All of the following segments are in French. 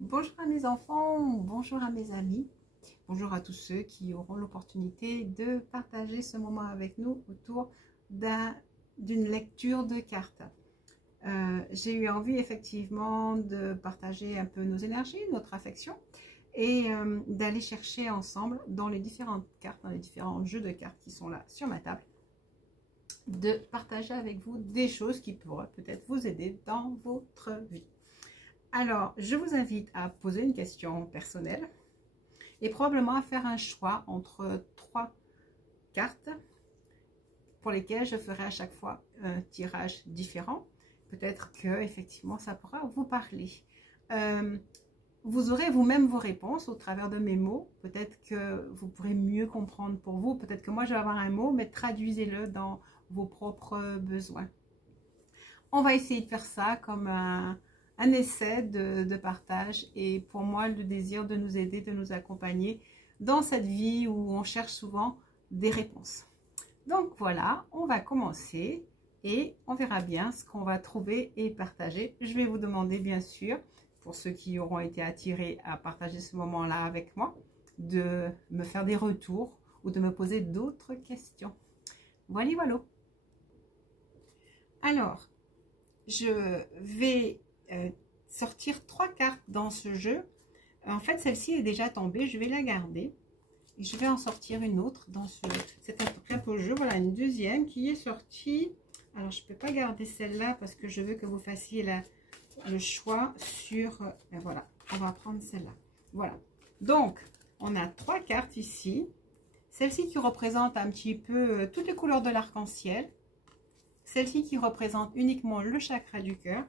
Bonjour à mes enfants, bonjour à mes amis, bonjour à tous ceux qui auront l'opportunité de partager ce moment avec nous autour d'une lecture de cartes. J'ai eu envie effectivement de partager un peu nos énergies, notre affection et d'aller chercher ensemble dans les différentes cartes, dans les différents jeux de cartes qui sont là sur ma table, de partager avec vous des choses qui pourraient peut-être vous aider dans votre vie. Alors, je vous invite à poser une question personnelle et probablement à faire un choix entre 3 cartes pour lesquelles je ferai à chaque fois un tirage différent. Peut-être que effectivement ça pourra vous parler. Vous aurez vous-même vos réponses au travers de mes mots. Peut-être que vous pourrez mieux comprendre pour vous. Peut-être que moi je vais avoir un mot, mais traduisez-le dans vos propres besoins. On va essayer de faire ça comme un essai de partage et pour moi le désir de nous aider, de nous accompagner dans cette vie où on cherche souvent des réponses. Donc voilà, on va commencer et on verra bien ce qu'on va trouver et partager. Je vais vous demander bien sûr, pour ceux qui auront été attirés à partager ce moment-là avec moi, de me faire des retours ou de me poser d'autres questions. Voilà, voilà. Alors, je vais sortir 3 cartes dans ce jeu. En fait, celle-ci est déjà tombée, je vais la garder. Et je vais en sortir une autre dans cet attrape jeu. Voilà, une deuxième qui est sortie. Alors, je ne peux pas garder celle-là parce que je veux que vous fassiez le choix sur... Ben voilà, on va prendre celle-là. Voilà. Donc, on a 3 cartes ici. Celle-ci qui représente un petit peu toutes les couleurs de l'arc-en-ciel. Celle-ci qui représente uniquement le chakra du cœur.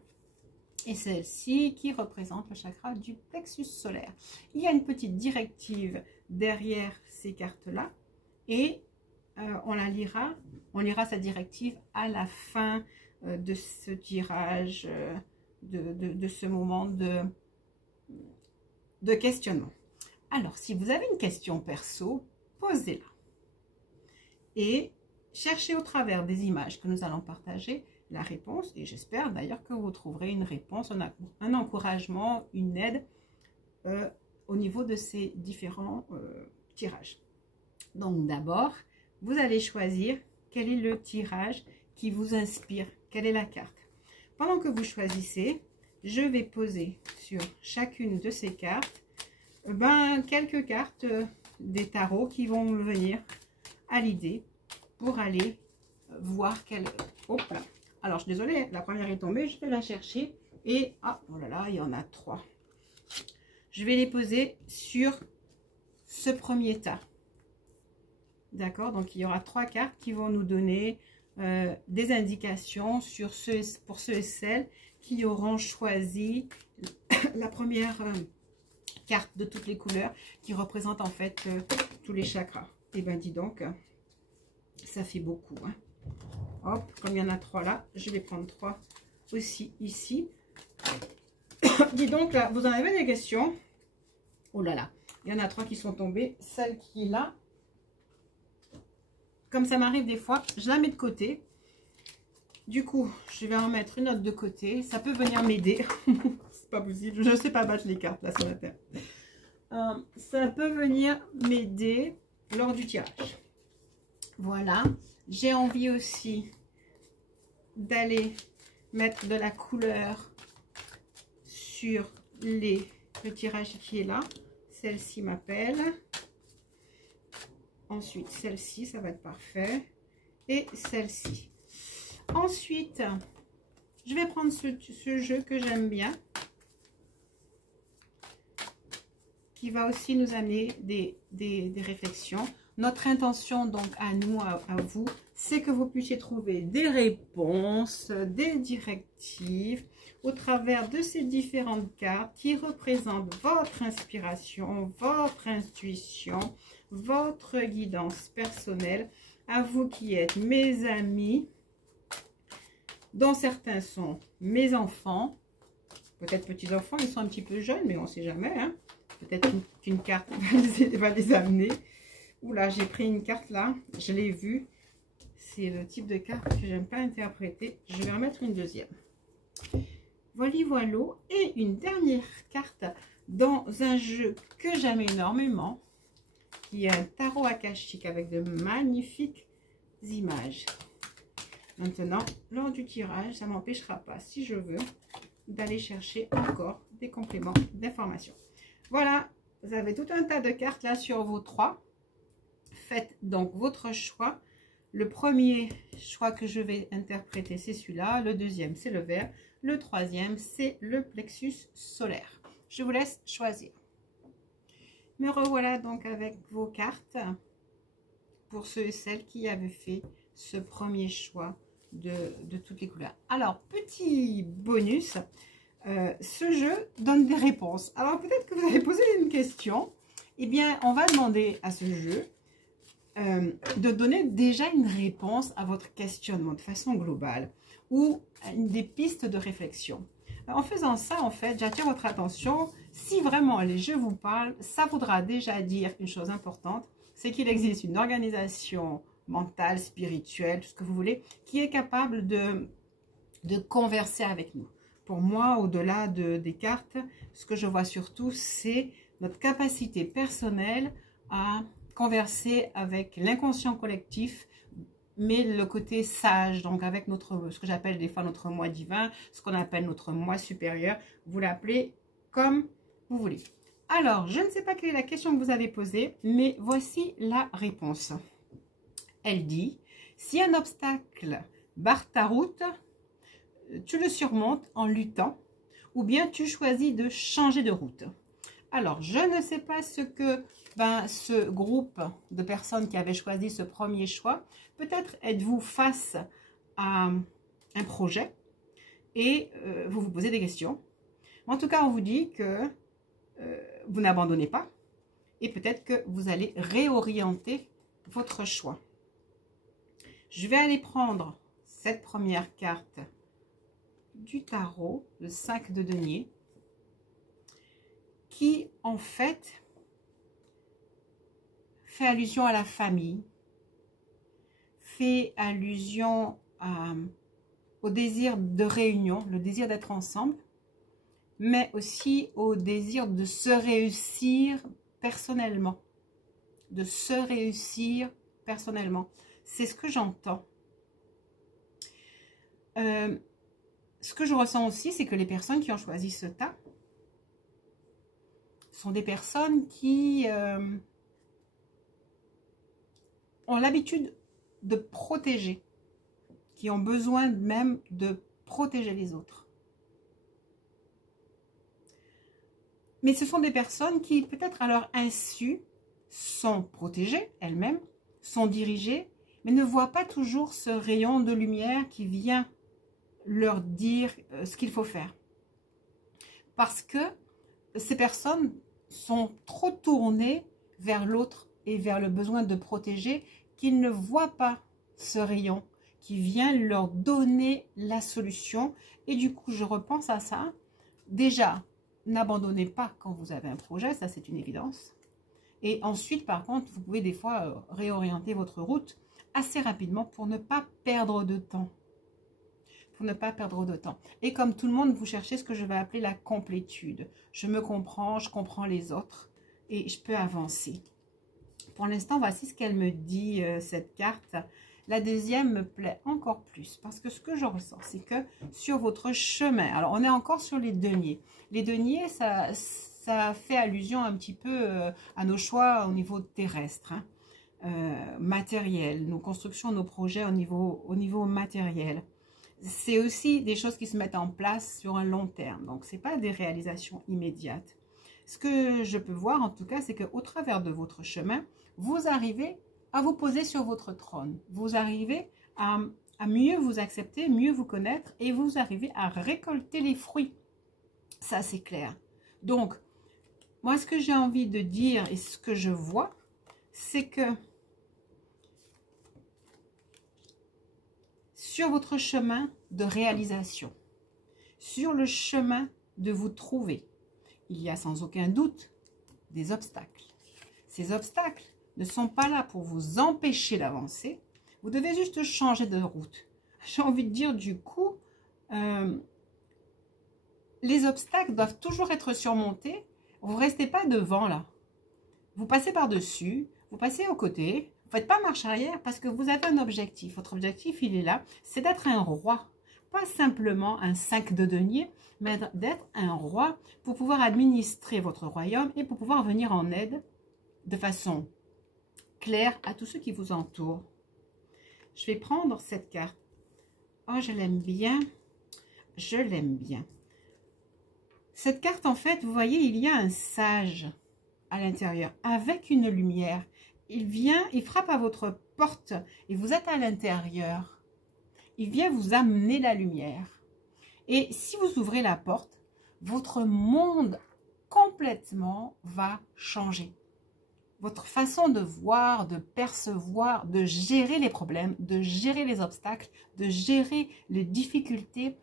Et celle-ci qui représente le chakra du plexus solaire. Il y a une petite directive derrière ces cartes-là. Et on lira cette directive à la fin de ce tirage, de ce moment de questionnement. Alors, si vous avez une question perso, posez-la. Et cherchez au travers des images que nous allons partager la réponse. Et j'espère d'ailleurs que vous trouverez une réponse, un encouragement, une aide au niveau de ces différents tirages. Donc d'abord, vous allez choisir quel est le tirage qui vous inspire, quelle est la carte. Pendant que vous choisissez, je vais poser sur chacune de ces cartes quelques cartes des tarots qui vont me venir à l'idée pour aller voir quelle... Hop là. Alors, je suis désolée, la première est tombée, je vais la chercher. Et, ah, oh là là, il y en a 3. Je vais les poser sur ce premier tas. D'accord? Donc, il y aura 3 cartes qui vont nous donner des indications pour ceux et celles qui auront choisi la première carte de toutes les couleurs qui représente en fait tous les chakras. Et ben, dis donc, ça fait beaucoup, hein. Hop, comme il y en a 3 là, je vais prendre 3 aussi ici. Dis donc, là, vous en avez des questions? Oh là là, il y en a 3 qui sont tombées. Celle qui est là, comme ça m'arrive des fois, je la mets de côté. Du coup, je vais en mettre une autre de côté. Ça peut venir m'aider. C'est pas possible, je ne sais pas battre les cartes là sur la terre. Ça peut venir m'aider lors du tirage. Voilà. J'ai envie aussi d'aller mettre de la couleur sur le tirage qui est là. Celle-ci m'appelle. Ensuite, celle-ci, ça va être parfait. Et celle-ci. Ensuite, je vais prendre ce jeu que j'aime bien, qui va aussi nous amener des réflexions. Notre intention, donc, à nous, à vous, c'est que vous puissiez trouver des réponses, des directives au travers de ces différentes cartes qui représentent votre inspiration, votre intuition, votre guidance personnelle, à vous qui êtes mes amis, dont certains sont mes enfants, peut-être petits-enfants, ils sont un petit peu jeunes, mais on ne sait jamais, hein. Peut-être qu'une carte va les amener. Oula, j'ai pris une carte là, je l'ai vue. C'est le type de carte que j'aime pas interpréter. Je vais remettre une deuxième. Voilà, voilà. Et une dernière carte dans un jeu que j'aime énormément, qui est un tarot akashique avec de magnifiques images. Maintenant, lors du tirage, ça ne m'empêchera pas, si je veux, d'aller chercher encore des compléments d'information. Voilà, vous avez tout un tas de cartes là sur vos 3. Faites donc votre choix. Le premier choix que je vais interpréter, c'est celui-là. Le deuxième, c'est le vert. Le troisième, c'est le plexus solaire. Je vous laisse choisir. Me revoilà donc avec vos cartes pour ceux et celles qui avaient fait ce premier choix de toutes les couleurs. Alors, petit bonus, ce jeu donne des réponses. Alors, peut-être que vous avez posé une question. Eh bien, on va demander à ce jeu de donner déjà une réponse à votre questionnement de façon globale ou des pistes de réflexion. En faisant ça, en fait, j'attire votre attention. Si vraiment les jeux vous parlent, ça voudra déjà dire une chose importante, c'est qu'il existe une organisation mentale, spirituelle, tout ce que vous voulez, qui est capable de converser avec nous. Pour moi, au-delà des cartes, ce que je vois surtout, c'est notre capacité personnelle à converser avec l'inconscient collectif, mais le côté sage, donc avec ce que j'appelle des fois notre moi divin, ce qu'on appelle notre moi supérieur, vous l'appelez comme vous voulez. Alors, je ne sais pas quelle est la question que vous avez posée, mais voici la réponse. Elle dit, si un obstacle barre ta route, tu le surmontes en luttant, ou bien tu choisis de changer de route. Alors, je ne sais pas ce que ce groupe de personnes qui avaient choisi ce premier choix, peut-être êtes-vous face à un projet et vous vous posez des questions. En tout cas, on vous dit que vous n'abandonnez pas et peut-être que vous allez réorienter votre choix. Je vais aller prendre cette première carte du tarot, le 5 de denier, qui en fait fait allusion à la famille, fait allusion au désir de réunion, le désir d'être ensemble, mais aussi au désir de se réussir personnellement. De se réussir personnellement. C'est ce que j'entends. Ce que je ressens aussi, c'est que les personnes qui ont choisi ce tas sont des personnes qui ont l'habitude de protéger, qui ont besoin même de protéger les autres. Mais ce sont des personnes qui, peut-être à leur insu, sont protégées elles-mêmes, sont dirigées, mais ne voient pas toujours ce rayon de lumière qui vient leur dire ce qu'il faut faire. Parce que ces personnes sont trop tournées vers l'autre et vers le besoin de protéger qu'ils ne voient pas ce rayon qui vient leur donner la solution. Et du coup, je repense à ça. Déjà, n'abandonnez pas quand vous avez un projet, ça c'est une évidence. Et ensuite, par contre, vous pouvez des fois réorienter votre route assez rapidement pour ne pas perdre de temps. Pour ne pas perdre de temps. Et comme tout le monde, vous cherchez ce que je vais appeler la complétude. Je me comprends, je comprends les autres et je peux avancer. Pour l'instant, voici ce qu'elle me dit, cette carte. La deuxième me plaît encore plus parce que ce que je ressens, c'est que sur votre chemin, alors on est encore sur les deniers. Les deniers, ça fait allusion un petit peu à nos choix au niveau terrestre, hein, matériel, nos constructions, nos projets au niveau matériel. C'est aussi des choses qui se mettent en place sur un long terme. Donc, ce n'est pas des réalisations immédiates. Ce que je peux voir, en tout cas, c'est qu'au travers de votre chemin, vous arrivez à vous poser sur votre trône. Vous arrivez à mieux vous accepter, mieux vous connaître et vous arrivez à récolter les fruits. Ça, c'est clair. Donc, moi, ce que j'ai envie de dire et ce que je vois, c'est que sur votre chemin de réalisation, sur le chemin de vous trouver, il y a sans aucun doute des obstacles. Ces obstacles ne sont pas là pour vous empêcher d'avancer. Vous devez juste changer de route. J'ai envie de dire du coup, les obstacles doivent toujours être surmontés. Vous ne restez pas devant là. Vous passez par-dessus, vous passez aux côtés. Vous ne faites pas marche arrière parce que vous avez un objectif. Votre objectif, il est là, c'est d'être un roi. Pas simplement un 5 de denier, mais d'être un roi pour pouvoir administrer votre royaume et pour pouvoir venir en aide de façon claire à tous ceux qui vous entourent. Je vais prendre cette carte. Oh, je l'aime bien. Je l'aime bien. Cette carte, en fait, vous voyez, il y a un sage à l'intérieur avec une lumière. Il vient, il frappe à votre porte et vous êtes à l'intérieur. Il vient vous amener la lumière. Et si vous ouvrez la porte, votre monde complètement va changer. Votre façon de voir, de percevoir, de gérer les problèmes, de gérer les obstacles, de gérer les difficultés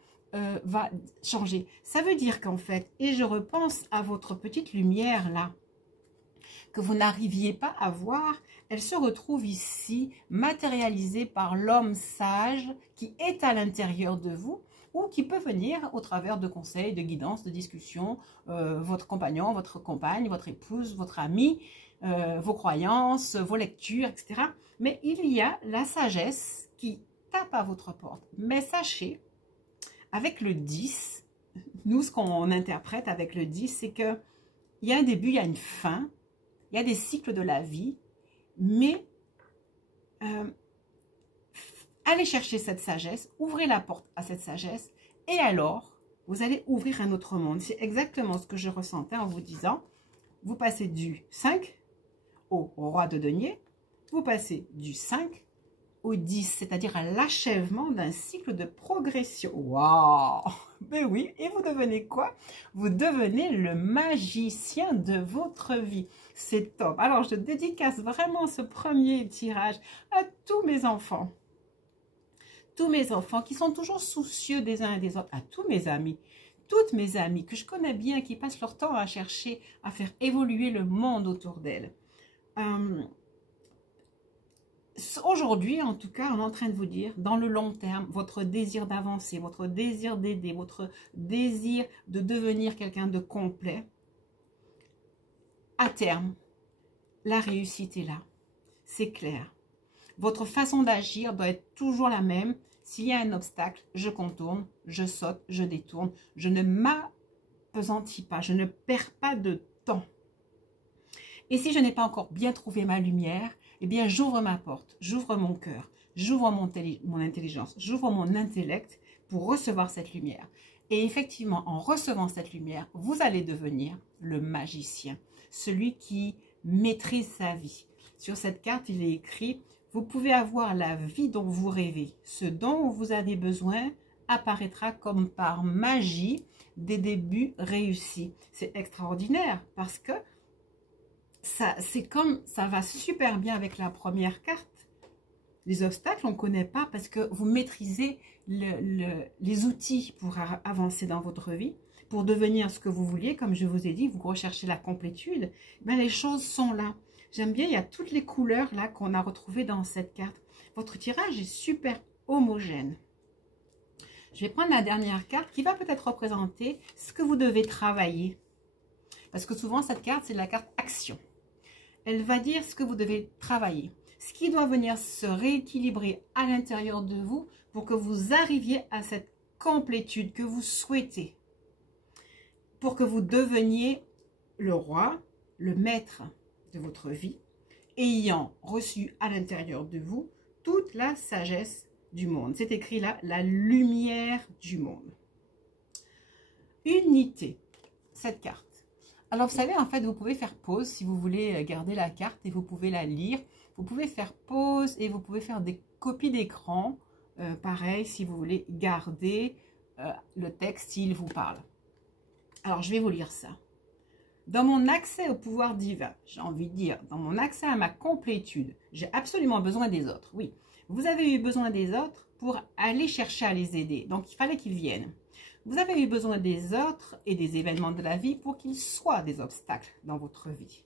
va changer. Ça veut dire qu'en fait, et je repense à votre petite lumière là, que vous n'arriviez pas à voir, elle se retrouve ici, matérialisée par l'homme sage qui est à l'intérieur de vous ou qui peut venir au travers de conseils, de guidance, de discussions, votre compagnon, votre compagne, votre épouse, votre ami, vos croyances, vos lectures, etc. Mais il y a la sagesse qui tape à votre porte. Mais sachez, avec le 10, nous, ce qu'on interprète avec le 10, c'est qu'il y a un début, il y a une fin, il y a des cycles de la vie, mais allez chercher cette sagesse, ouvrez la porte à cette sagesse, et alors, vous allez ouvrir un autre monde. C'est exactement ce que je ressentais en vous disant, vous passez du 5 au roi de denier, vous passez du 5 au 10, c'est-à-dire à l'achèvement d'un cycle de progression. Waouh! Ben oui, et vous devenez quoi? Vous devenez le magicien de votre vie. C'est top. Alors, je dédicace vraiment ce premier tirage à tous mes enfants. Tous mes enfants qui sont toujours soucieux des uns et des autres, à tous mes amis. Toutes mes amies que je connais bien, qui passent leur temps à chercher à faire évoluer le monde autour d'elles. Aujourd'hui, en tout cas, on est en train de vous dire, dans le long terme, votre désir d'avancer, votre désir d'aider, votre désir de devenir quelqu'un de complet, à terme, la réussite est là. C'est clair. Votre façon d'agir doit être toujours la même. S'il y a un obstacle, je contourne, je saute, je détourne. Je ne m'appesantis pas, je ne perds pas de temps. Et si je n'ai pas encore bien trouvé ma lumière, eh bien, j'ouvre ma porte, j'ouvre mon cœur, j'ouvre mon intelligence, j'ouvre mon intellect pour recevoir cette lumière. Et effectivement, en recevant cette lumière, vous allez devenir le magicien, celui qui maîtrise sa vie. Sur cette carte, il est écrit, vous pouvez avoir la vie dont vous rêvez. Ce dont vous avez besoin apparaîtra comme par magie des débuts réussis. C'est extraordinaire parce que c'est comme ça va super bien avec la première carte. Les obstacles, on ne connaît pas parce que vous maîtrisez les outils pour avancer dans votre vie, pour devenir ce que vous vouliez. Comme je vous ai dit, vous recherchez la complétude. Ben, les choses sont là. J'aime bien, il y a toutes les couleurs là qu'on a retrouvées dans cette carte. Votre tirage est super homogène. Je vais prendre la dernière carte qui va peut-être représenter ce que vous devez travailler. Parce que souvent, cette carte, c'est la carte action. Elle va dire ce que vous devez travailler. Ce qui doit venir se rééquilibrer à l'intérieur de vous pour que vous arriviez à cette complétude que vous souhaitez. Pour que vous deveniez le roi, le maître de votre vie, ayant reçu à l'intérieur de vous toute la sagesse du monde. C'est écrit là, la lumière du monde. Unité, cette carte. Alors, vous savez, en fait, vous pouvez faire pause si vous voulez garder la carte et vous pouvez la lire. Vous pouvez faire pause et vous pouvez faire des copies d'écran. Pareil, si vous voulez garder le texte s'il vous parle. Alors, je vais vous lire ça. Dans mon accès au pouvoir divin, j'ai envie de dire, dans mon accès à ma complétude, j'ai absolument besoin des autres. Oui, vous avez eu besoin des autres pour aller chercher à les aider. Donc, il fallait qu'ils viennent. Vous avez eu besoin des autres et des événements de la vie pour qu'ils soient des obstacles dans votre vie.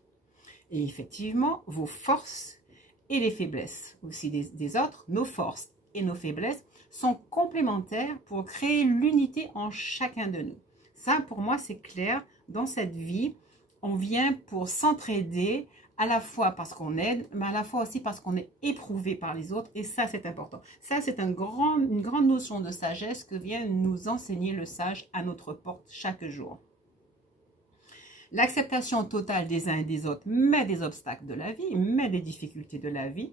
Et effectivement, vos forces et les faiblesses aussi des autres, nos forces et nos faiblesses sont complémentaires pour créer l'unité en chacun de nous. Ça, pour moi, c'est clair. Dans cette vie, on vient pour s'entraider, à la fois parce qu'on aide, mais à la fois aussi parce qu'on est éprouvé par les autres. Et ça, c'est important. Ça, c'est une grande notion de sagesse que vient nous enseigner le sage à notre porte chaque jour. L'acceptation totale des uns et des autres, mais des obstacles de la vie, mais des difficultés de la vie,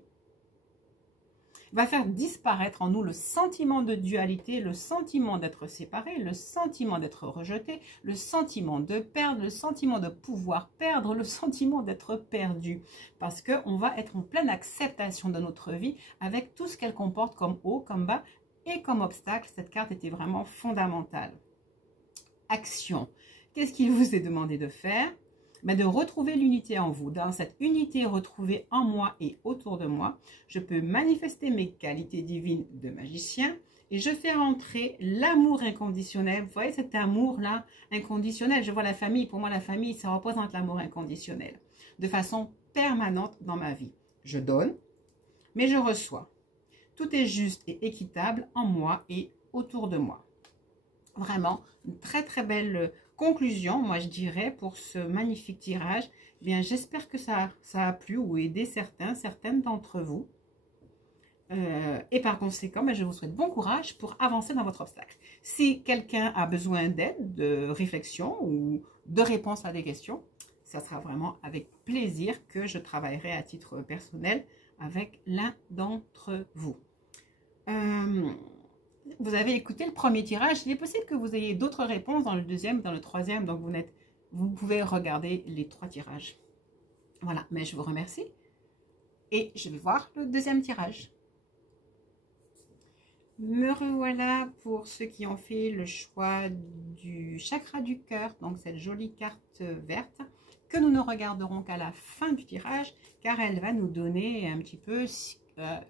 va faire disparaître en nous le sentiment de dualité, le sentiment d'être séparé, le sentiment d'être rejeté, le sentiment de perdre, le sentiment de pouvoir perdre, le sentiment d'être perdu. Parce qu'on va être en pleine acceptation de notre vie avec tout ce qu'elle comporte comme haut, comme bas et comme obstacle. Cette carte était vraiment fondamentale. Action. Qu'est-ce qu'il vous est demandé de faire? De retrouver l'unité en vous. Dans cette unité retrouvée en moi et autour de moi, je peux manifester mes qualités divines de magicien et je fais rentrer l'amour inconditionnel. Vous voyez cet amour-là inconditionnel. Je vois la famille. Pour moi, la famille, ça représente l'amour inconditionnel. De façon permanente dans ma vie. Je donne, mais je reçois. Tout est juste et équitable en moi et autour de moi. Vraiment, une très très belle conclusion, moi je dirais, pour ce magnifique tirage. Eh bien, j'espère que ça a plu ou aidé certaines d'entre vous. Et par conséquent, je vous souhaite bon courage pour avancer dans votre obstacle. Si quelqu'un a besoin d'aide, de réflexion ou de réponse à des questions, ça sera vraiment avec plaisir que je travaillerai à titre personnel avec l'un d'entre vous. Vous avez écouté le premier tirage. Il est possible que vous ayez d'autres réponses dans le deuxième, dans le troisième. Donc, vous pouvez regarder les 3 tirages. Voilà, mais je vous remercie. Et je vais voir le deuxième tirage. Me revoilà pour ceux qui ont fait le choix du chakra du cœur. Donc, cette jolie carte verte que nous ne regarderons qu'à la fin du tirage, car elle va nous donner un petit peu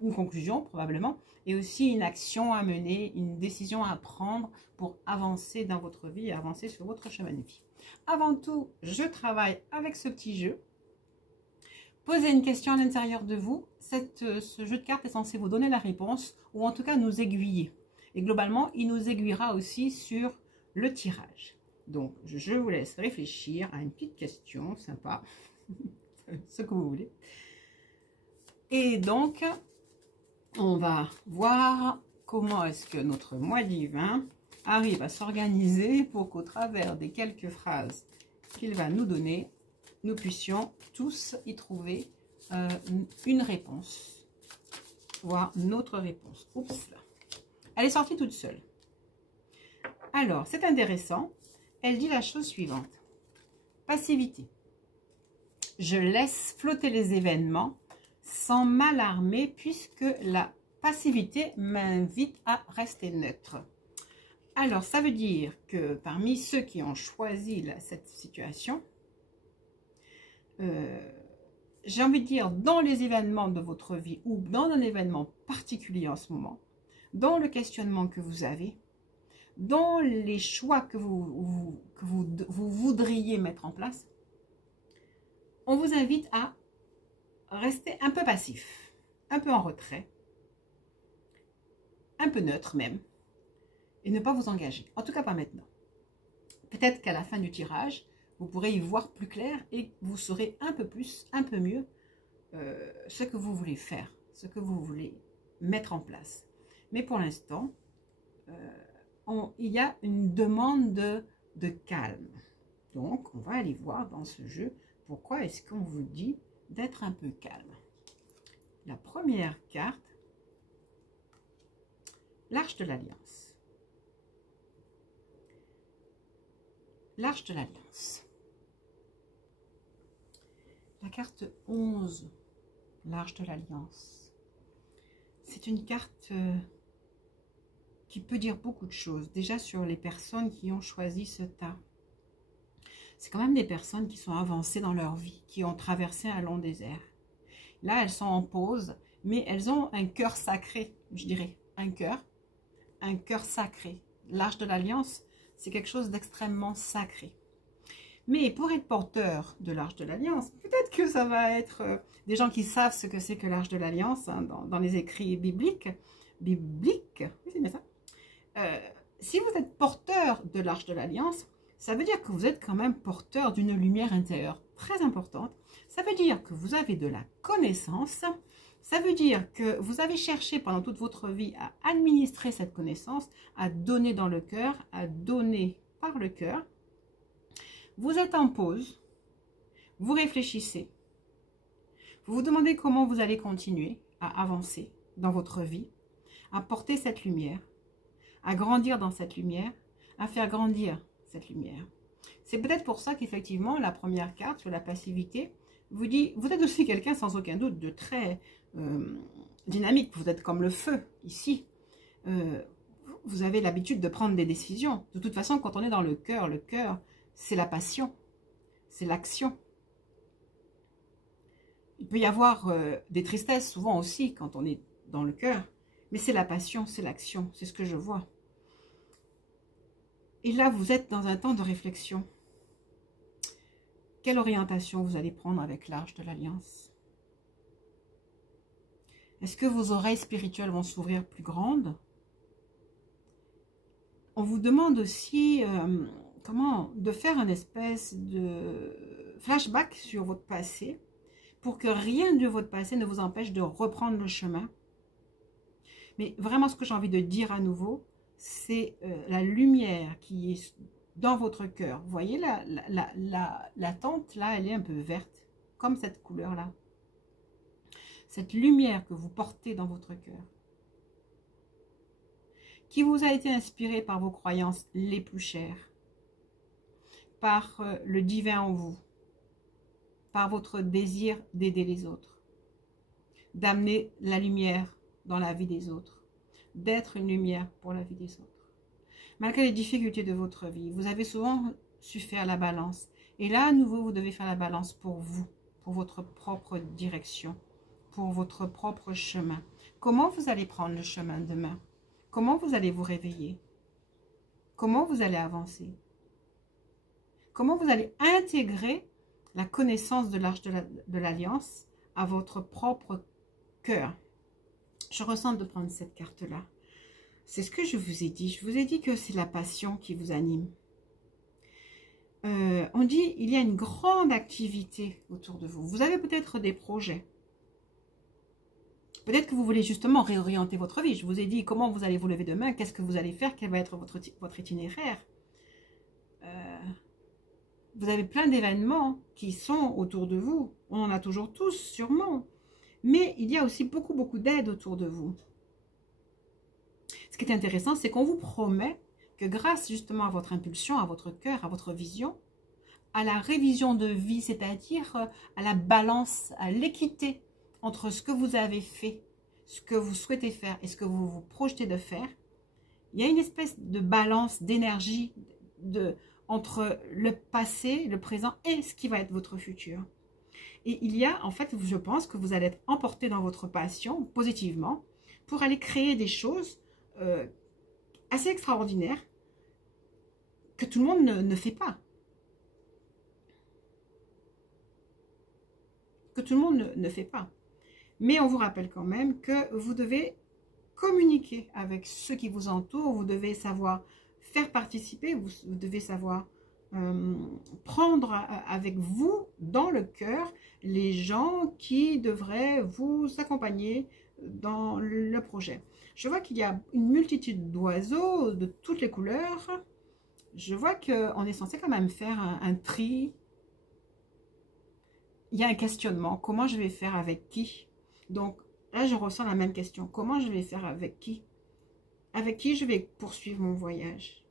une conclusion probablement, et aussi une action à mener, une décision à prendre pour avancer dans votre vie et avancer sur votre chemin de vie. Avant tout, je travaille avec ce petit jeu. Posez une question à l'intérieur de vous. Ce jeu de cartes est censé vous donner la réponse, ou en tout cas nous aiguiller. Et globalement, il nous aiguillera aussi sur le tirage. Donc, je vous laisse réfléchir à une petite question sympa, ce que vous voulez. Et donc, on va voir comment est-ce que notre moi divin arrive à s'organiser pour qu'au travers des quelques phrases qu'il va nous donner, nous puissions tous y trouver une réponse, voire notre réponse. Oups là. Elle est sortie toute seule. Alors, c'est intéressant. Elle dit la chose suivante. Passivité. Je laisse flotter les événements sans m'alarmer puisque la passivité m'invite à rester neutre. Alors, ça veut dire que parmi ceux qui ont choisi cette situation, j'ai envie de dire, dans les événements de votre vie ou dans un événement particulier en ce moment, dans le questionnement que vous avez, dans les choix que vous voudriez mettre en place, on vous invite à rester un peu passif, un peu en retrait, un peu neutre même, et ne pas vous engager. En tout cas, pas maintenant. Peut-être qu'à la fin du tirage, vous pourrez y voir plus clair et vous saurez un peu plus, un peu mieux ce que vous voulez faire, ce que vous voulez mettre en place. Mais pour l'instant, il y a une demande de calme. Donc, on va aller voir dans ce jeu pourquoi est-ce qu'on vous dit d'être un peu calme. La première carte, l'Arche de l'Alliance. L'Arche de l'Alliance. La carte 11, l'Arche de l'Alliance. C'est une carte qui peut dire beaucoup de choses. Déjà sur les personnes qui ont choisi ce tas. C'est quand même des personnes qui sont avancées dans leur vie, qui ont traversé un long désert. Là, elles sont en pause, mais elles ont un cœur sacré, je dirais. Un cœur sacré. L'Arche de l'Alliance, c'est quelque chose d'extrêmement sacré. Mais pour être porteur de l'Arche de l'Alliance, peut-être que ça va être des gens qui savent ce que c'est que l'Arche de l'Alliance, hein, dans les écrits bibliques. Oui, c'est bien ça. Si vous êtes porteur de l'Arche de l'Alliance, ça veut dire que vous êtes quand même porteur d'une lumière intérieure très importante. Ça veut dire que vous avez de la connaissance. Ça veut dire que vous avez cherché pendant toute votre vie à administrer cette connaissance, à donner dans le cœur, à donner par le cœur. Vous êtes en pause, vous réfléchissez, vous vous demandez comment vous allez continuer à avancer dans votre vie, à porter cette lumière, à grandir dans cette lumière, à faire grandir cette lumière. C'est peut-être pour ça qu'effectivement, la première carte sur la passivité vous dit, vous êtes aussi quelqu'un sans aucun doute de très dynamique, vous êtes comme le feu ici. Vous avez l'habitude de prendre des décisions. De toute façon, quand on est dans le cœur, c'est la passion, c'est l'action. Il peut y avoir des tristesses souvent aussi quand on est dans le cœur, mais c'est la passion, c'est l'action, c'est ce que je vois. Et là, vous êtes dans un temps de réflexion. Quelle orientation vous allez prendre avec l'Arche de l'Alliance? Est-ce que vos oreilles spirituelles vont s'ouvrir plus grandes? On vous demande aussi de faire une espèce de flashback sur votre passé pour que rien de votre passé ne vous empêche de reprendre le chemin. Mais vraiment, ce que j'ai envie de dire à nouveau, c'est la lumière qui est dans votre cœur. Vous voyez, la tente, là, elle est un peu verte, comme cette couleur-là. Cette lumière que vous portez dans votre cœur, qui vous a été inspirée par vos croyances les plus chères, par le divin en vous, par votre désir d'aider les autres, d'amener la lumière dans la vie des autres, d'être une lumière pour la vie des autres. Malgré les difficultés de votre vie, vous avez souvent su faire la balance. Et là, à nouveau, vous devez faire la balance pour vous, pour votre propre direction, pour votre propre chemin. Comment vous allez prendre le chemin demain? Comment vous allez vous réveiller? Comment vous allez avancer? Comment vous allez intégrer la connaissance de l'Arche de l'Alliance à votre propre cœur? Je ressens de prendre cette carte-là. C'est ce que je vous ai dit. Je vous ai dit que c'est la passion qui vous anime. On dit il y a une grande activité autour de vous. Vous avez peut-être des projets. Peut-être que vous voulez justement réorienter votre vie. Je vous ai dit comment vous allez vous lever demain, qu'est-ce que vous allez faire, quel va être votre itinéraire. Vous avez plein d'événements qui sont autour de vous. On en a toujours tous, sûrement. Mais il y a aussi beaucoup d'aide autour de vous. Ce qui est intéressant, c'est qu'on vous promet que grâce justement à votre impulsion, à votre cœur, à votre vision, à la révision de vie, c'est-à-dire à la balance, à l'équité entre ce que vous avez fait, ce que vous souhaitez faire et ce que vous vous projetez de faire, il y a une espèce de balance d'énergie entre le passé, le présent et ce qui va être votre futur. Et il y a, en fait, je pense que vous allez être emporté dans votre passion positivement pour aller créer des choses assez extraordinaires que tout le monde ne fait pas. Que tout le monde ne fait pas. Mais on vous rappelle quand même que vous devez communiquer avec ceux qui vous entourent, vous devez savoir faire participer, vous devez savoir prendre avec vous dans le cœur les gens qui devraient vous accompagner dans le projet. Je vois qu'il y a une multitude d'oiseaux de toutes les couleurs. Je vois qu'on est censé quand même faire un tri. Il y a un questionnement. Comment je vais faire avec qui? Donc là, je ressens la même question. Comment je vais faire avec qui? Avec qui je vais poursuivre mon voyage?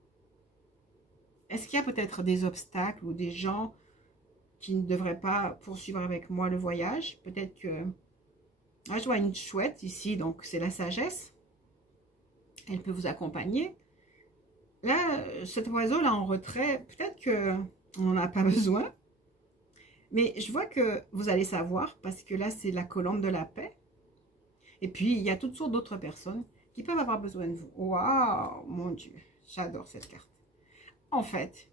Est-ce qu'il y a peut-être des obstacles ou des gens qui ne devraient pas poursuivre avec moi le voyage? Peut-être que... Là, je vois une chouette ici, donc c'est la sagesse. Elle peut vous accompagner. Là, cet oiseau-là en retrait, peut-être qu'on n'en a pas besoin. Mais je vois que vous allez savoir, parce que là, c'est la colombe de la paix. Et puis, il y a toutes sortes d'autres personnes qui peuvent avoir besoin de vous. Waouh, mon Dieu, j'adore cette carte. En fait,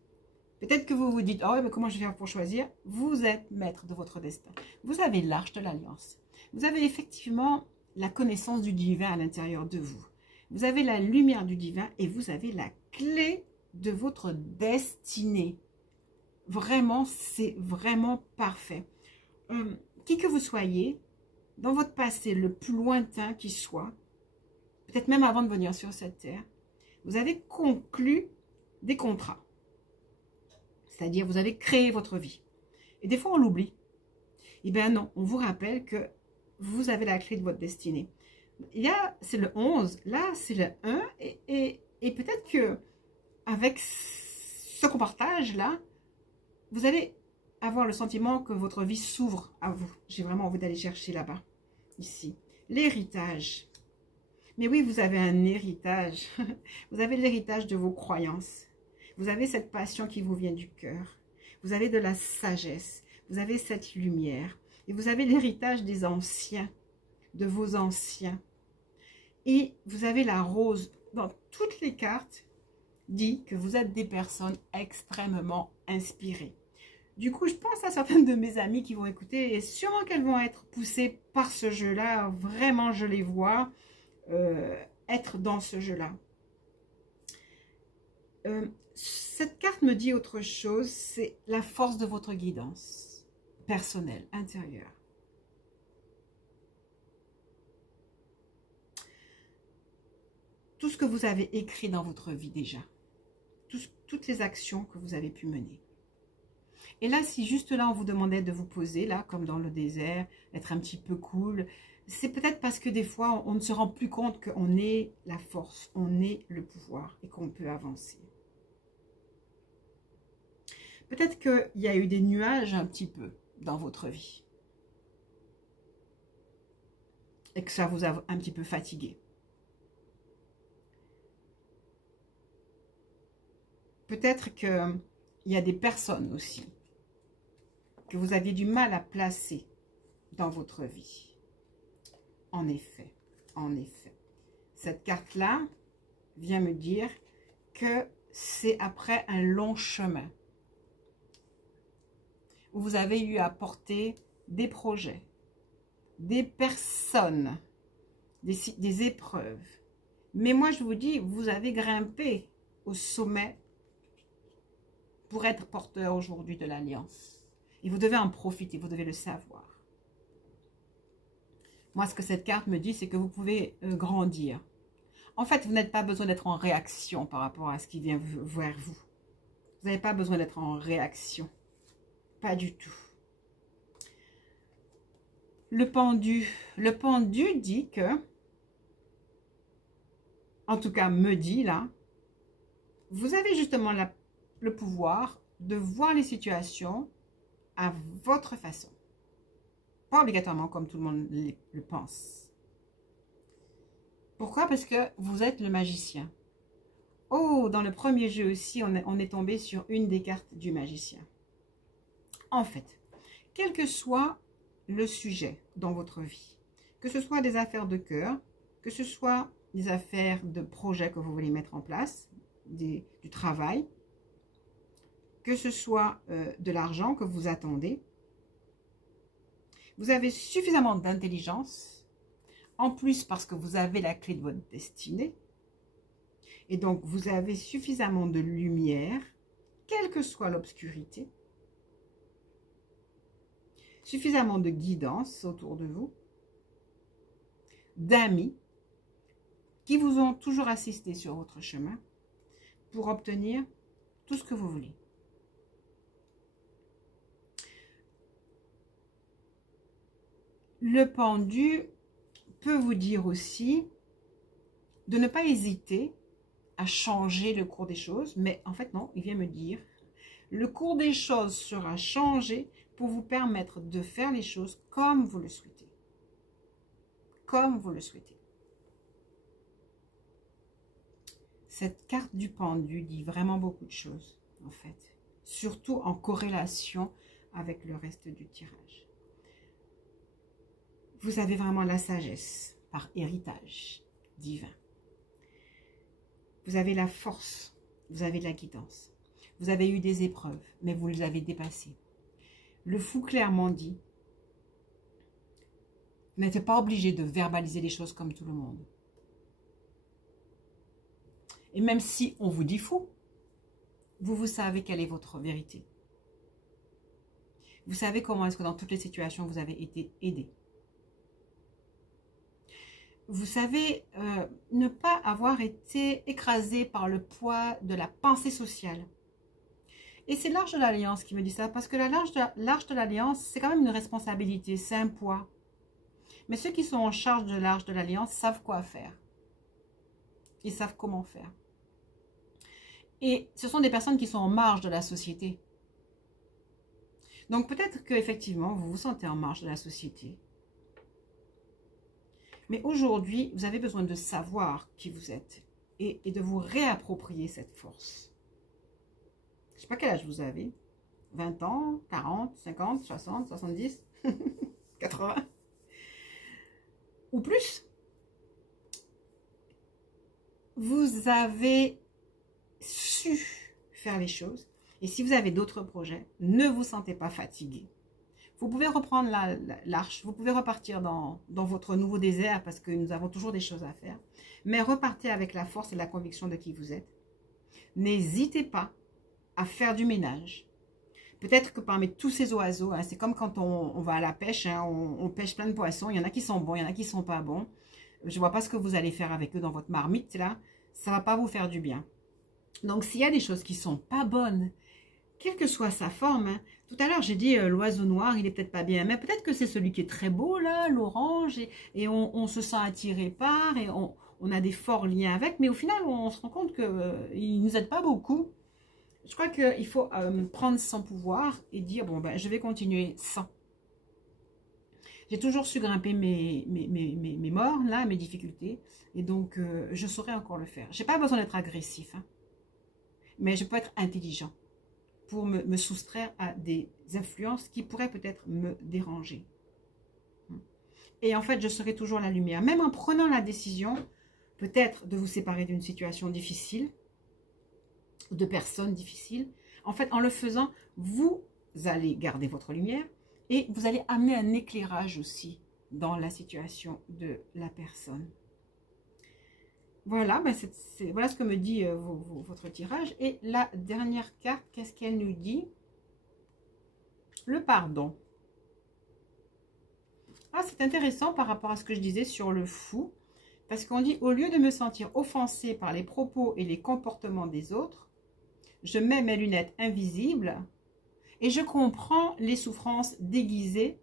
peut-être que vous vous dites, oh, mais comment je vais faire pour choisir? Vous êtes maître de votre destin. Vous avez l'Arche de l'Alliance. Vous avez effectivement la connaissance du divin à l'intérieur de vous. Vous avez la lumière du divin et vous avez la clé de votre destinée. Vraiment, c'est vraiment parfait. Qui que vous soyez, dans votre passé le plus lointain qui soit, peut-être même avant de venir sur cette terre, vous avez conclu des contrats. C'est-à-dire, vous avez créé votre vie. Et des fois, on l'oublie. Eh bien non, on vous rappelle que vous avez la clé de votre destinée. Là, c'est le 11, là, c'est le 1. Et peut-être que avec ce qu'on partage là, vous allez avoir le sentiment que votre vie s'ouvre à vous. J'ai vraiment envie d'aller chercher là-bas, ici. L'héritage. Mais oui, vous avez un héritage. Vous avez l'héritage de vos croyances. Vous avez cette passion qui vous vient du cœur. Vous avez de la sagesse. Vous avez cette lumière. Et vous avez l'héritage des anciens, de vos anciens. Et vous avez la rose. Dans toutes les cartes, dit que vous êtes des personnes extrêmement inspirées. Du coup, je pense à certaines de mes amies qui vont écouter et sûrement qu'elles vont être poussées par ce jeu-là. Vraiment, je les vois être dans ce jeu-là. Cette carte me dit autre chose, c'est la force de votre guidance personnelle, intérieure. Tout ce que vous avez écrit dans votre vie déjà. Toutes les actions que vous avez pu mener. Et là, si juste là, on vous demandait de vous poser, là, comme dans le désert, être un petit peu cool, c'est peut-être parce que des fois, on ne se rend plus compte qu'on est la force, on est le pouvoir et qu'on peut avancer. Peut-être qu'il y a eu des nuages un petit peu dans votre vie. Et que ça vous a un petit peu fatigué. Peut-être qu'il y a des personnes aussi que vous aviez du mal à placer dans votre vie. En effet, cette carte-là vient me dire que c'est après un long chemin où vous avez eu à porter des projets, des personnes, des épreuves. Mais moi, je vous dis, vous avez grimpé au sommet pour être porteur aujourd'hui de l'Alliance. Et vous devez en profiter, vous devez le savoir. Moi, ce que cette carte me dit, c'est que vous pouvez grandir. En fait, vous n'avez pas besoin d'être en réaction par rapport à ce qui vient vers vous. Vous n'avez pas besoin d'être en réaction. Pas du tout. Le pendu dit que, en tout cas me dit là, vous avez justement le pouvoir de voir les situations à votre façon. Pas obligatoirement comme tout le monde le pense. Pourquoi? Parce que vous êtes le magicien. Oh, dans le premier jeu aussi, on est tombé sur une des cartes du magicien. En fait, quel que soit le sujet dans votre vie, que ce soit des affaires de cœur, que ce soit des affaires de projets que vous voulez mettre en place, du travail, que ce soit de l'argent que vous attendez, vous avez suffisamment d'intelligence, en plus parce que vous avez la clé de votre destinée, et donc vous avez suffisamment de lumière, quelle que soit l'obscurité, suffisamment de guidance autour de vous, d'amis qui vous ont toujours assisté sur votre chemin pour obtenir tout ce que vous voulez. Le pendu peut vous dire aussi de ne pas hésiter à changer le cours des choses, mais en fait non, il vient me dire le cours des choses sera changé pour vous permettre de faire les choses comme vous le souhaitez. Comme vous le souhaitez. Cette carte du pendu dit vraiment beaucoup de choses, en fait. Surtout en corrélation avec le reste du tirage. Vous avez vraiment la sagesse par héritage divin. Vous avez la force, vous avez la guidance. Vous avez eu des épreuves, mais vous les avez dépassées. Le fou clairement dit, vous n'êtes pas obligé de verbaliser les choses comme tout le monde. Et même si on vous dit fou, vous savez quelle est votre vérité. Vous savez comment est-ce que dans toutes les situations, vous avez été aidé. Vous savez ne pas avoir été écrasé par le poids de la pensée sociale. Et c'est l'Arche de l'Alliance qui me dit ça, parce que l'Arche de l'Alliance, c'est quand même une responsabilité, c'est un poids. Mais ceux qui sont en charge de l'Arche de l'Alliance savent quoi faire. Ils savent comment faire. Et ce sont des personnes qui sont en marge de la société. Donc peut-être qu'effectivement, vous vous sentez en marge de la société. Mais aujourd'hui, vous avez besoin de savoir qui vous êtes et de vous réapproprier cette force. Je ne sais pas quel âge vous avez. 20 ans, 40, 50, 60, 70, 80 ou plus. Vous avez su faire les choses. Et si vous avez d'autres projets, ne vous sentez pas fatigué. Vous pouvez reprendre l'arche, vous pouvez repartir dans votre nouveau désert parce que nous avons toujours des choses à faire. Mais repartez avec la force et la conviction de qui vous êtes. N'hésitez pas à faire du ménage. Peut-être que parmi tous ces oiseaux, hein, c'est comme quand on va à la pêche, hein, on pêche plein de poissons, il y en a qui sont bons, il y en a qui ne sont pas bons. Je ne vois pas ce que vous allez faire avec eux dans votre marmite, là. Ça ne va pas vous faire du bien. Donc, s'il y a des choses qui ne sont pas bonnes, quelle que soit sa forme, hein, tout à l'heure j'ai dit l'oiseau noir, il est peut-être pas bien, mais peut-être que c'est celui qui est très beau, là, l'orange, et on se sent attiré par, et on a des forts liens avec, mais au final, on se rend compte qu'il ne nous aide pas beaucoup. Je crois qu'il faut prendre son pouvoir et dire, bon, ben, je vais continuer sans. J'ai toujours su grimper mes morts, là, mes difficultés, et donc je saurais encore le faire. Je n'ai pas besoin d'être agressif, hein, mais je peux être intelligent pour me soustraire à des influences qui pourraient peut-être me déranger. Et en fait, je serai toujours la lumière. Même en prenant la décision, peut-être de vous séparer d'une situation difficile, de personnes difficiles. En fait, en le faisant, vous allez garder votre lumière et vous allez amener un éclairage aussi dans la situation de la personne. Voilà, ben voilà ce que me dit votre tirage. Et la dernière carte, qu'est-ce qu'elle nous dit? Le pardon. Ah, c'est intéressant par rapport à ce que je disais sur le fou. Parce qu'on dit, au lieu de me sentir offensée par les propos et les comportements des autres, je mets mes lunettes invisibles et je comprends les souffrances déguisées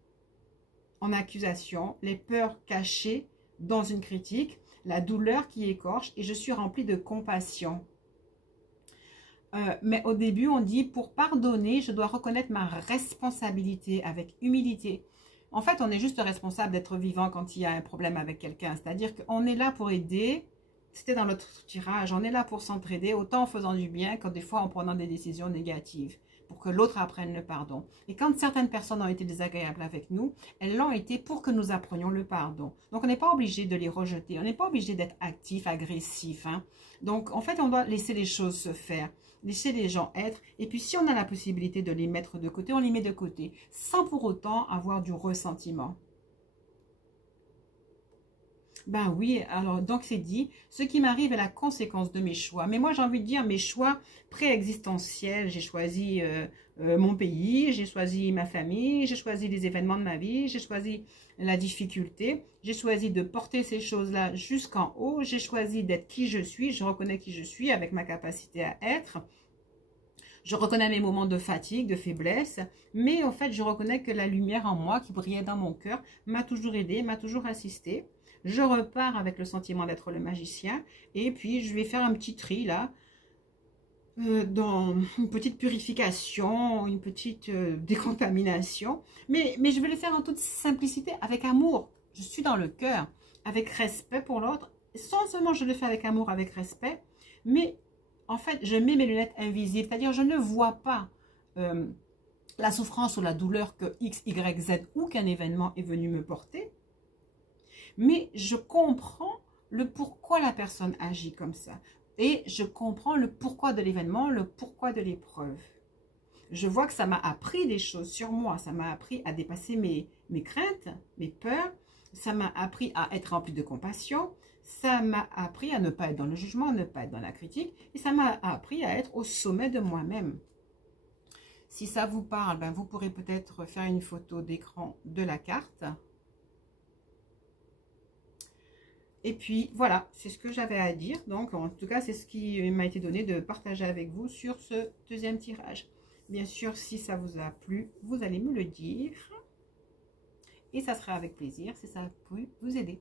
en accusation, les peurs cachées dans une critique, la douleur qui écorche et je suis remplie de compassion. Mais au début, on dit, pour pardonner, je dois reconnaître ma responsabilité avec humilité. En fait, on est juste responsable d'être vivant quand il y a un problème avec quelqu'un. C'est-à-dire qu'on est là pour aider. C'était dans notre tirage. On est là pour s'entraider, autant en faisant du bien que des fois en prenant des décisions négatives, pour que l'autre apprenne le pardon. Et quand certaines personnes ont été désagréables avec nous, elles l'ont été pour que nous apprenions le pardon. Donc, on n'est pas obligé de les rejeter. On n'est pas obligé d'être actif, agressif. Hein. Donc, en fait, on doit laisser les choses se faire. Laisser les gens être. Et puis, si on a la possibilité de les mettre de côté, on les met de côté. Sans pour autant avoir du ressentiment. Ben oui, alors donc c'est dit, ce qui m'arrive est la conséquence de mes choix. Mais moi j'ai envie de dire mes choix préexistentiels. J'ai choisi mon pays, j'ai choisi ma famille, j'ai choisi les événements de ma vie, j'ai choisi la difficulté, j'ai choisi de porter ces choses-là jusqu'en haut, j'ai choisi d'être qui je suis, je reconnais qui je suis avec ma capacité à être. Je reconnais mes moments de fatigue, de faiblesse, mais en fait je reconnais que la lumière en moi qui brillait dans mon cœur m'a toujours aidé, m'a toujours assisté. Je repars avec le sentiment d'être le magicien. Et puis, je vais faire un petit tri, là, dans une petite purification, une petite décontamination. Mais je vais le faire en toute simplicité, avec amour. Je suis dans le cœur, avec respect pour l'autre. Non seulement je le fais avec amour, avec respect, mais en fait, je mets mes lunettes invisibles. C'est-à-dire, je ne vois pas la souffrance ou la douleur que X, Y, Z ou qu'un événement est venu me porter. Mais je comprends le pourquoi la personne agit comme ça. Et je comprends le pourquoi de l'événement, le pourquoi de l'épreuve. Je vois que ça m'a appris des choses sur moi. Ça m'a appris à dépasser mes craintes, mes peurs. Ça m'a appris à être rempli de compassion. Ça m'a appris à ne pas être dans le jugement, à ne pas être dans la critique. Et ça m'a appris à être au sommet de moi-même. Si ça vous parle, ben vous pourrez peut-être faire une photo d'écran de la carte. Et puis, voilà, c'est ce que j'avais à dire. Donc, en tout cas, c'est ce qui m'a été donné de partager avec vous sur ce deuxième tirage. Bien sûr, si ça vous a plu, vous allez me le dire. Et ça sera avec plaisir si ça a pu vous aider.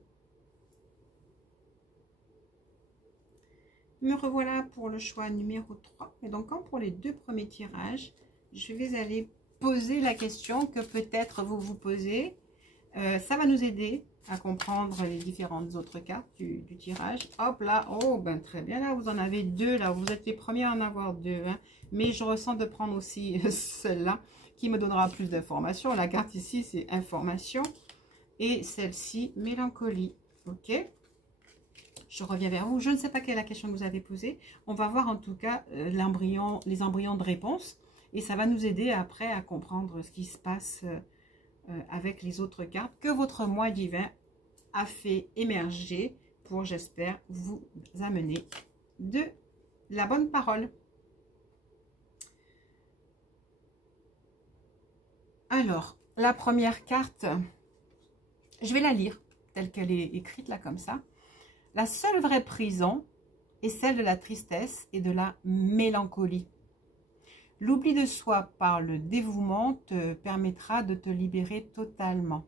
Me revoilà pour le choix numéro 3. Et donc, comme pour les deux premiers tirages, je vais aller poser la question que peut-être vous vous posez. Ça va nous aider à comprendre les différentes autres cartes du tirage. Hop là, oh ben très bien, là vous en avez deux, là vous êtes les premiers à en avoir deux. Hein. Mais je ressens de prendre aussi celle-là qui me donnera plus d'informations. La carte ici c'est information et celle-ci mélancolie. Ok, je reviens vers vous. Je ne sais pas quelle est la question que vous avez posée. On va voir en tout cas les embryons de réponse. Et ça va nous aider après à comprendre ce qui se passe avec les autres cartes que votre moi divin a fait émerger pour, j'espère, vous amener de la bonne parole. Alors, la première carte, je vais la lire telle qu'elle est écrite là comme ça. La seule vraie prison est celle de la tristesse et de la mélancolie. L'oubli de soi par le dévouement te permettra de te libérer totalement.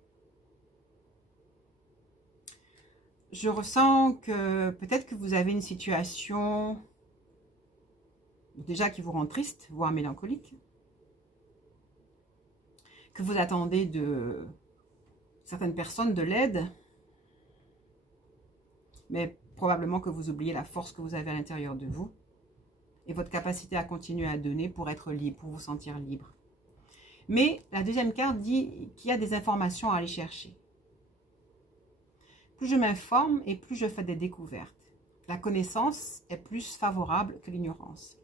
Je ressens que peut-être que vous avez une situation déjà qui vous rend triste, voire mélancolique. Que vous attendez de certaines personnes de l'aide. Mais probablement que vous oubliez la force que vous avez à l'intérieur de vous. Et votre capacité à continuer à donner pour être libre, pour vous sentir libre. Mais la deuxième carte dit qu'il y a des informations à aller chercher. Plus je m'informe et plus je fais des découvertes. La connaissance est plus favorable que l'ignorance.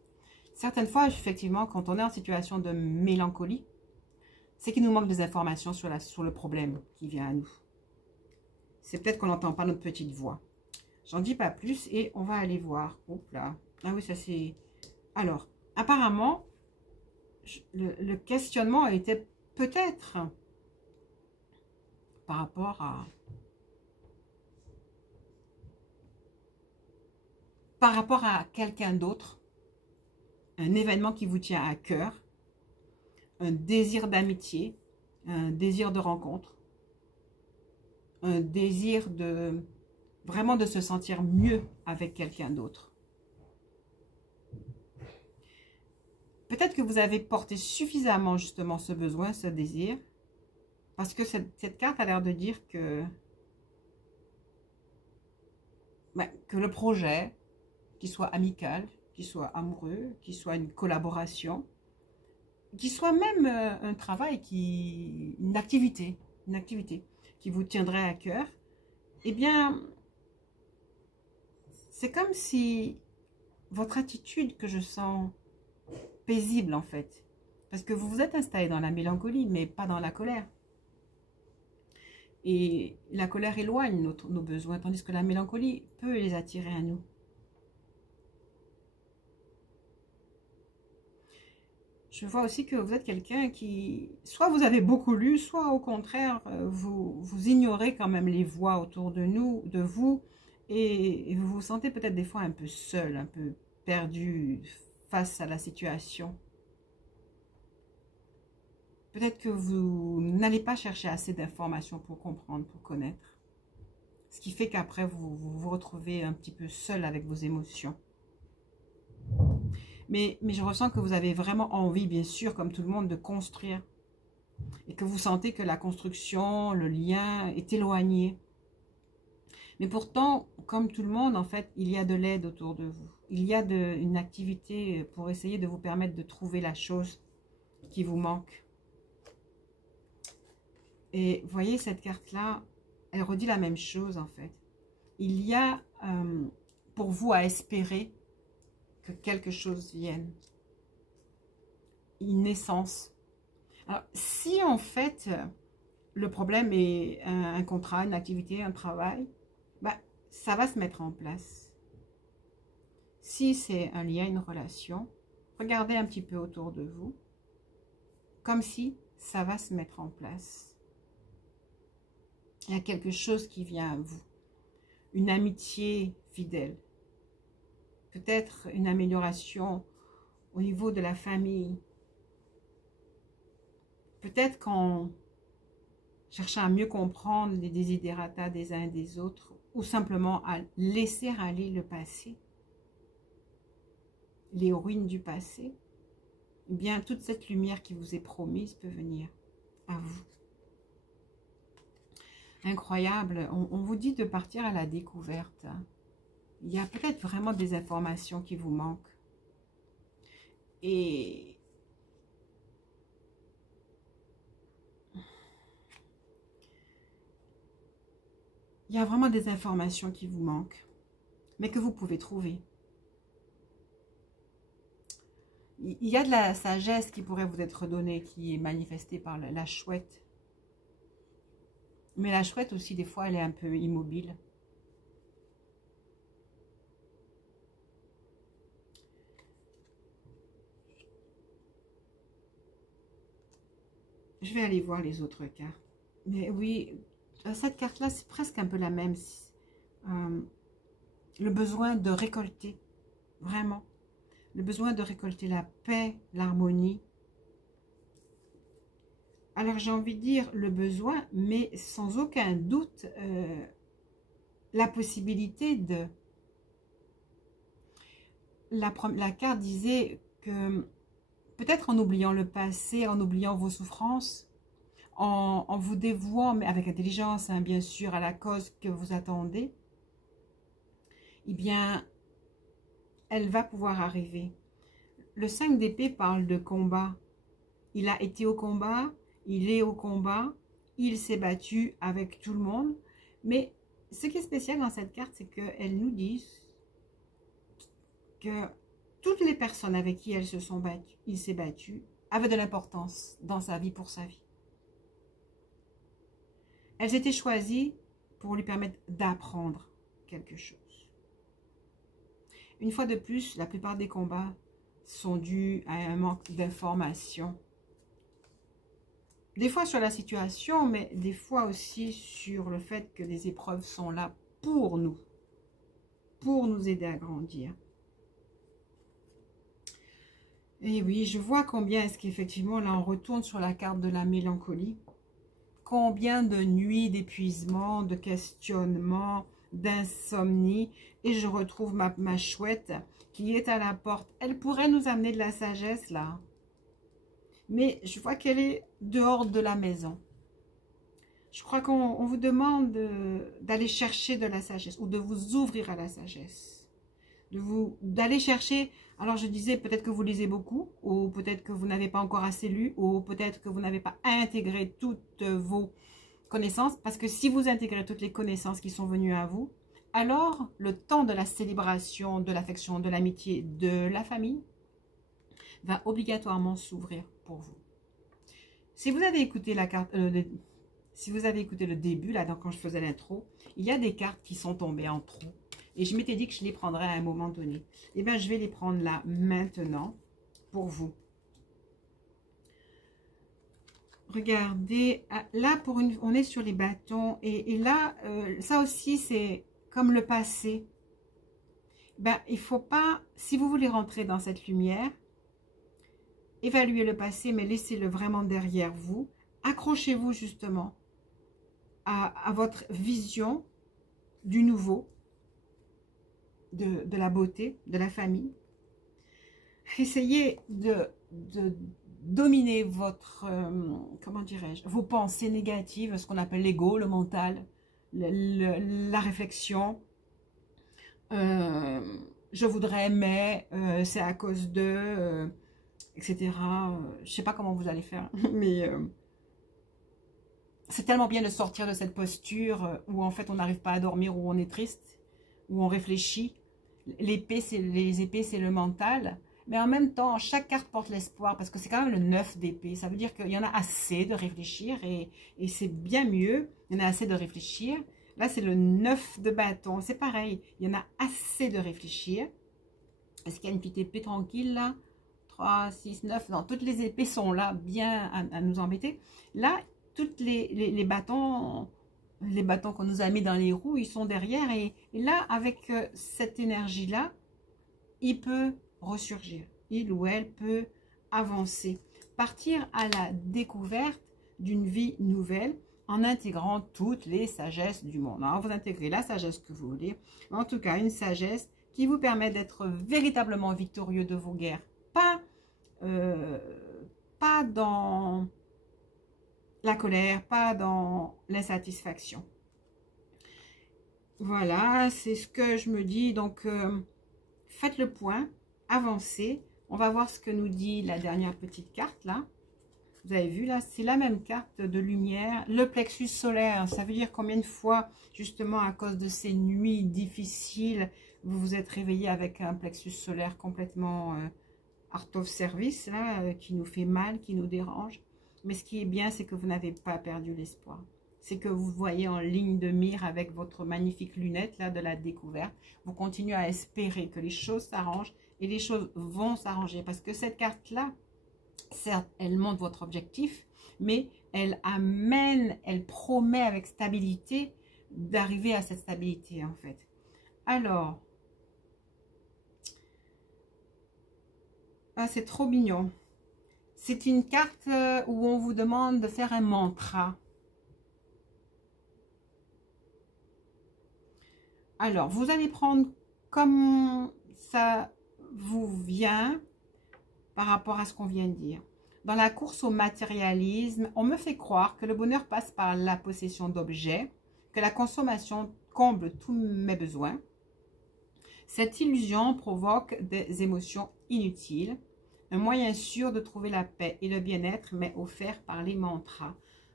Certaines fois, effectivement, quand on est en situation de mélancolie, c'est qu'il nous manque des informations sur le problème qui vient à nous. C'est peut-être qu'on n'entend pas notre petite voix. J'en dis pas plus et on va aller voir. Oups là. Ah oui, ça c'est... Alors, apparemment, le questionnement était peut-être par rapport à quelqu'un d'autre, un événement qui vous tient à cœur, un désir d'amitié, un désir de rencontre, un désir de vraiment de se sentir mieux avec quelqu'un d'autre. Peut-être que vous avez porté suffisamment justement ce besoin, ce désir, parce que cette carte a l'air de dire que le projet, qu'il soit amical, qu'il soit amoureux, qu'il soit une collaboration, qu'il soit même un travail, une activité qui vous tiendrait à cœur, eh bien, c'est comme si votre attitude que je sens paisible en fait, parce que vous vous êtes installé dans la mélancolie, mais pas dans la colère. Et la colère éloigne nos besoins, tandis que la mélancolie peut les attirer à nous. Je vois aussi que vous êtes quelqu'un qui, soit vous avez beaucoup lu, soit au contraire, vous ignorez quand même les voix autour de vous, et vous vous sentez peut-être des fois un peu seul, un peu perdu face à la situation. Peut-être que vous n'allez pas chercher assez d'informations pour comprendre, pour connaître. Ce qui fait qu'après, vous vous retrouvez un petit peu seul avec vos émotions. Mais je ressens que vous avez vraiment envie, bien sûr, comme tout le monde, de construire. Et que vous sentez que la construction, le lien est éloigné. Mais pourtant, comme tout le monde, en fait, il y a de l'aide autour de vous. Il y a une activité pour essayer de vous permettre de trouver la chose qui vous manque. Et vous voyez, cette carte-là, elle redit la même chose, en fait. Il y a pour vous à espérer que quelque chose vienne. Une naissance. Alors, si en fait, le problème est un contrat, une activité, un travail, ça va se mettre en place. Si c'est un lien, une relation, regardez un petit peu autour de vous, comme si ça va se mettre en place. Il y a quelque chose qui vient à vous, une amitié fidèle, peut-être une amélioration au niveau de la famille, peut-être qu'en cherchant à mieux comprendre les desiderata des uns et des autres, ou simplement à laisser aller le passé, les ruines du passé, eh bien, toute cette lumière qui vous est promise peut venir à vous. Incroyable, on vous dit de partir à la découverte. Il y a peut-être vraiment des informations qui vous manquent. Et il y a vraiment des informations qui vous manquent, mais que vous pouvez trouver. Il y a de la sagesse qui pourrait vous être donnée, qui est manifestée par la chouette. Mais la chouette aussi, des fois, elle est un peu immobile. Je vais aller voir les autres cartes. Mais oui, cette carte-là, c'est presque un peu la même. Le besoin de récolter, vraiment. Le besoin de récolter la paix, l'harmonie. Alors, j'ai envie de dire le besoin, mais sans aucun doute, la possibilité de... La carte disait que peut-être en oubliant le passé, en oubliant vos souffrances, en vous dévouant, mais avec intelligence, hein, bien sûr, à la cause que vous attendez, eh bien, elle va pouvoir arriver. Le 5 d'épée parle de combat. Il a été au combat, il est au combat, il s'est battu avec tout le monde. Mais ce qui est spécial dans cette carte, c'est qu'elle nous dit que toutes les personnes avec qui elles se sont battues, il s'est battu, avaient de l'importance dans sa vie, pour sa vie. Elles étaient choisies pour lui permettre d'apprendre quelque chose. Une fois de plus, la plupart des combats sont dus à un manque d'information. Des fois sur la situation, mais des fois aussi sur le fait que les épreuves sont là pour nous aider à grandir. Et oui, je vois combien est-ce qu'effectivement, là on retourne sur la carte de la mélancolie. Combien de nuits d'épuisement, de questionnement, d'insomnie. Et je retrouve ma chouette qui est à la porte. Elle pourrait nous amener de la sagesse là. Mais je vois qu'elle est dehors de la maison. Je crois qu'on vous demande d'aller chercher de la sagesse ou de vous ouvrir à la sagesse. D'aller chercher, alors je disais peut-être que vous lisez beaucoup, ou peut-être que vous n'avez pas encore assez lu, ou peut-être que vous n'avez pas intégré toutes vos connaissances, parce que si vous intégrez toutes les connaissances qui sont venues à vous, alors le temps de la célébration, de l'affection, de l'amitié, de la famille, va obligatoirement s'ouvrir pour vous. Si vous avez écouté la carte, si vous avez écouté le début, là, quand je faisais l'intro, il y a des cartes qui sont tombées en trop. Et je m'étais dit que je les prendrais à un moment donné. Eh bien, je vais les prendre là, maintenant, pour vous. Regardez, là, on est sur les bâtons. Et là, ça aussi, c'est comme le passé. Ben, il ne faut pas, si vous voulez rentrer dans cette lumière, évaluez le passé, mais laissez-le vraiment derrière vous. Accrochez-vous justement à votre vision du nouveau, de la beauté, de la famille. Essayez de dominer votre, comment dirais-je, vos pensées négatives, ce qu'on appelle l'ego, le mental, la réflexion. Je voudrais, mais c'est à cause de, etc. Je sais pas comment vous allez faire, mais c'est tellement bien de sortir de cette posture où en fait on n'arrive pas à dormir, où on est triste, où on réfléchit. Les épées, c'est le mental. Mais en même temps, chaque carte porte l'espoir parce que c'est quand même le 9 d'épée. Ça veut dire qu'il y en a assez de réfléchir et c'est bien mieux. Il y en a assez de réfléchir. Là, c'est le 9 de bâton. C'est pareil, il y en a assez de réfléchir. Est-ce qu'il y a une petite épée tranquille là? 3, 6, 9. Non, toutes les épées sont là, bien à nous embêter. Là, toutes les bâtons qu'on nous a mis dans les roues, ils sont derrière. Et là, avec cette énergie-là, il peut ressurgir. Il ou elle peut avancer. Partir à la découverte d'une vie nouvelle en intégrant toutes les sagesses du monde. Alors, vous intégrez la sagesse que vous voulez. En tout cas, une sagesse qui vous permet d'être véritablement victorieux de vos guerres. Pas dans la colère, pas dans l'insatisfaction. Voilà, c'est ce que je me dis. Donc, faites le point, avancez. On va voir ce que nous dit la dernière petite carte, là. Vous avez vu, là, c'est la même carte de lumière. Le plexus solaire, ça veut dire combien de fois, justement, à cause de ces nuits difficiles, vous vous êtes réveillé avec un plexus solaire complètement out of service, là, qui nous fait mal, qui nous dérange. Mais ce qui est bien, c'est que vous n'avez pas perdu l'espoir. C'est que vous voyez en ligne de mire avec votre magnifique lunette, là, de la découverte. Vous continuez à espérer que les choses s'arrangent et les choses vont s'arranger. Parce que cette carte-là, certes, elle montre votre objectif, mais elle amène, elle promet avec stabilité d'arriver à cette stabilité, en fait. Alors, ah, c'est trop mignon. C'est une carte où on vous demande de faire un mantra. Alors, vous allez prendre comme ça vous vient par rapport à ce qu'on vient de dire. Dans la course au matérialisme, on me fait croire que le bonheur passe par la possession d'objets, que la consommation comble tous mes besoins. Cette illusion provoque des émotions inutiles. Un moyen sûr de trouver la paix et le bien-être m'est offert par les mantras.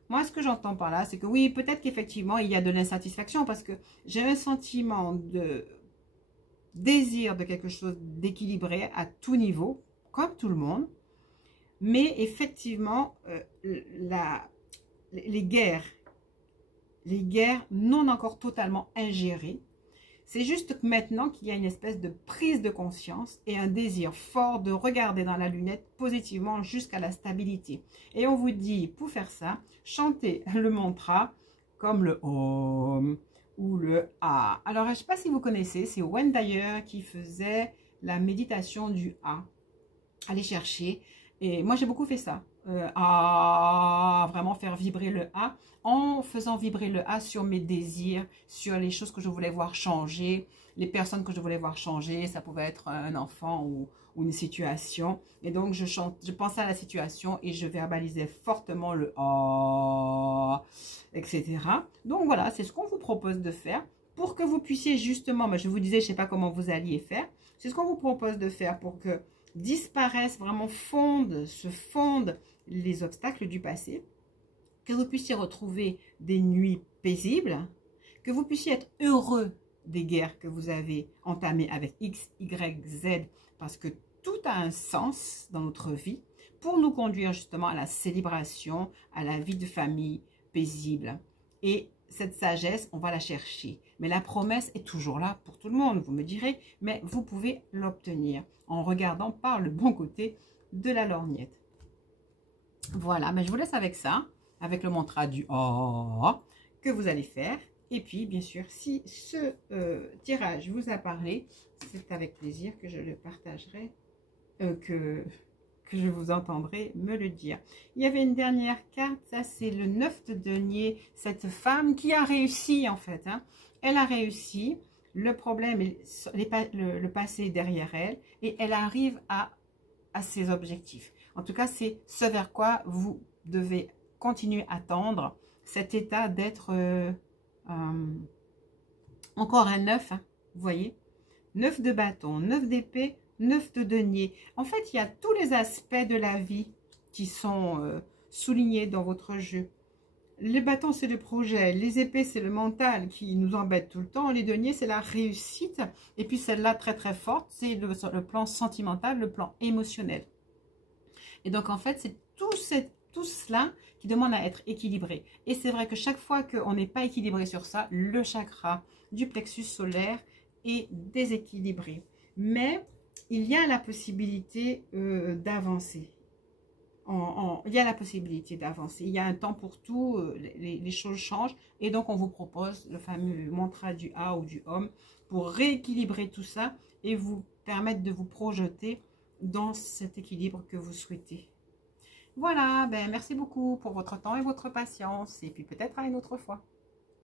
Moi, ce que j'entends par là, c'est que oui, peut-être qu'effectivement, il y a de l'insatisfaction parce que j'ai un sentiment de désir de quelque chose d'équilibré à tout niveau, comme tout le monde. Mais effectivement, les guerres non encore totalement ingérées, c'est juste que maintenant qu'il y a une espèce de prise de conscience et un désir fort de regarder dans la lunette positivement jusqu'à la stabilité. Et on vous dit, pour faire ça, chantez le mantra comme le Om ou le A. Alors, je ne sais pas si vous connaissez, c'est Wayne Dyer qui faisait la méditation du A. Allez chercher. Et moi, j'ai beaucoup fait ça. Vraiment faire vibrer le A en faisant vibrer le A sur mes désirs, sur les choses que je voulais voir changer, les personnes que je voulais voir changer. Ça pouvait être un enfant ou une situation. Et donc, je pensais à la situation et je verbalisais fortement le A, etc. Donc, voilà, c'est ce qu'on vous propose de faire pour que vous puissiez justement, je vous disais, je ne sais pas comment vous alliez faire, c'est ce qu'on vous propose de faire pour que disparaissent, vraiment se fondent les obstacles du passé, que vous puissiez retrouver des nuits paisibles, que vous puissiez être heureux des guerres que vous avez entamées avec X, Y, Z, parce que tout a un sens dans notre vie pour nous conduire justement à la célébration, à la vie de famille paisible. Et cette sagesse, on va la chercher. Mais la promesse est toujours là pour tout le monde, vous me direz, mais vous pouvez l'obtenir en regardant par le bon côté de la lorgnette. Voilà, mais je vous laisse avec ça, avec le mantra du A que vous allez faire. Et puis, bien sûr, si ce tirage vous a parlé, c'est avec plaisir que je le partagerai, que je vous entendrai me le dire. Il y avait une dernière carte, ça c'est le 9 de denier, cette femme qui a réussi en fait. Hein. Elle a réussi, le problème, le passé est derrière elle et elle arrive à ses objectifs. En tout cas, c'est ce vers quoi vous devez continuer à tendre, cet état d'être encore un 9, hein, vous voyez, 9 de bâton, 9 d'épée, 9 de denier. En fait, il y a tous les aspects de la vie qui sont soulignés dans votre jeu. Les bâtons, c'est le projet. Les épées, c'est le mental qui nous embête tout le temps. Les deniers, c'est la réussite. Et puis celle-là, très très forte, c'est le plan sentimental, le plan émotionnel. Et donc, en fait, c'est tout cet tout cela qui demande à être équilibré. Et c'est vrai que chaque fois qu'on n'est pas équilibré sur ça, le chakra du plexus solaire est déséquilibré. Mais il y a la possibilité d'avancer. Il y a la possibilité d'avancer. Il y a un temps pour tout, les choses changent. Et donc, on vous propose le fameux mantra du A ou du Om pour rééquilibrer tout ça et vous permettre de vous projeter dans cet équilibre que vous souhaitez. Voilà, ben merci beaucoup pour votre temps et votre patience. Et puis peut-être à une autre fois.